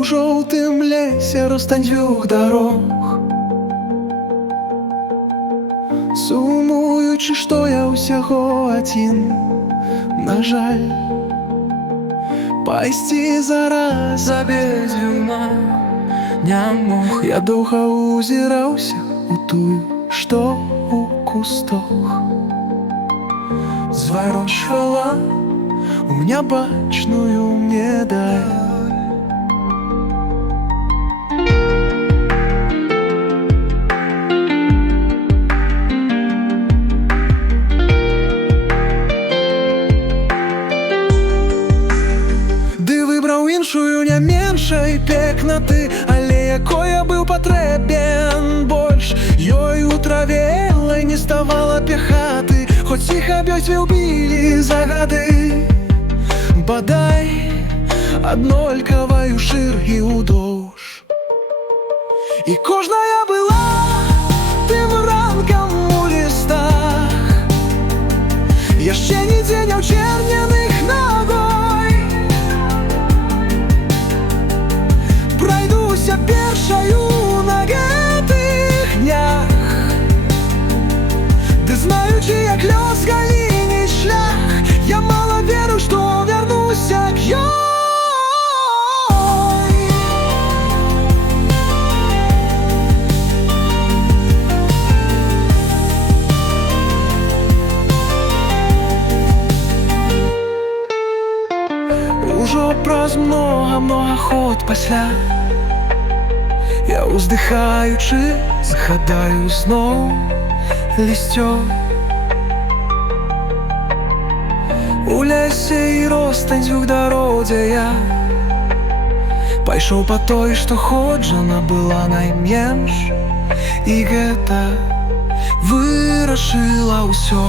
У жоўтым лесе розстань дзвюх дарог, сумуючы, што я ўсяго адзін. На жаль, пайсці зараз абедзвюма не мог. Я доўга ўзіраўся у тую, што у кустах зварочвала у нябачную мне даль. Іншую не меншай пекнаты, але якой я быў патрэбен больш. Ёй у траве лай не ставала пехаты, хоць іх абедзве ўбілі за гады. Бадай аднолькавай ушыр і ўдоўж, і кожная была тым ранкам у лістах, яшчэ нідзе не ўчерненых ногой. Пройдуся першаю на гэтых днях, ды знаючы, як лёс галініць шлях, я мала веру, што вярнуся к ёй. Ужо праз многа год пасля я уздыхаючы згадаю зноў лісцё. У лесе і розстань дзвюх дарог, дзе я пайшоў па той, што ходжана была найменш, і гэта вырашыла ўсё.